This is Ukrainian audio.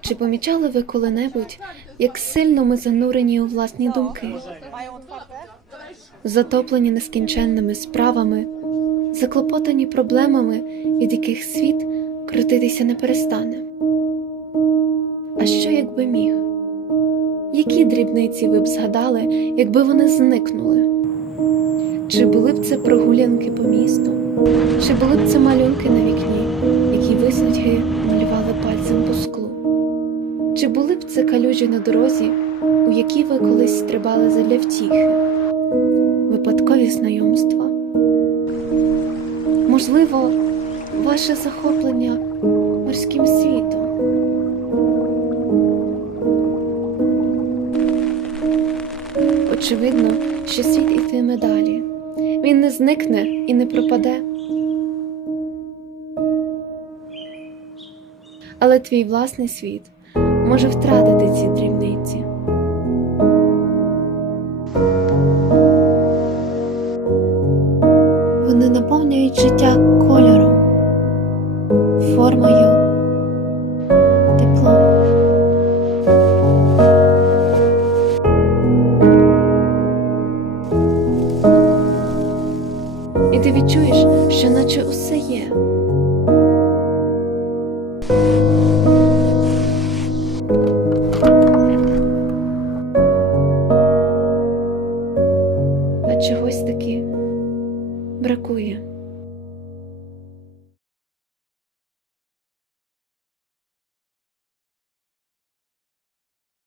Чи помічали ви коли-небудь, як сильно ми занурені у власні думки, затоплені нескінченними справами, заклопотані проблемами, від яких світ крутитися не перестане? А що якби міг? Які дрібниці ви б згадали, якби вони зникнули? Чи були б це прогулянки по місту? Чи були б це малюнки на вікні, які висвітки малювали? Чи були б це калюжі на дорозі, у які ви колись стрибали задля втіхи? Випадкові знайомства? Можливо, ваше захоплення морським світом? Очевидно, що світ ітиме далі. Він не зникне і не пропаде. Але твій власний світ може втратити ці дрібниці. Вони наповнюють життя кольором, формою, теплом. І ти відчуєш, що наче усе є, чогось таки бракує.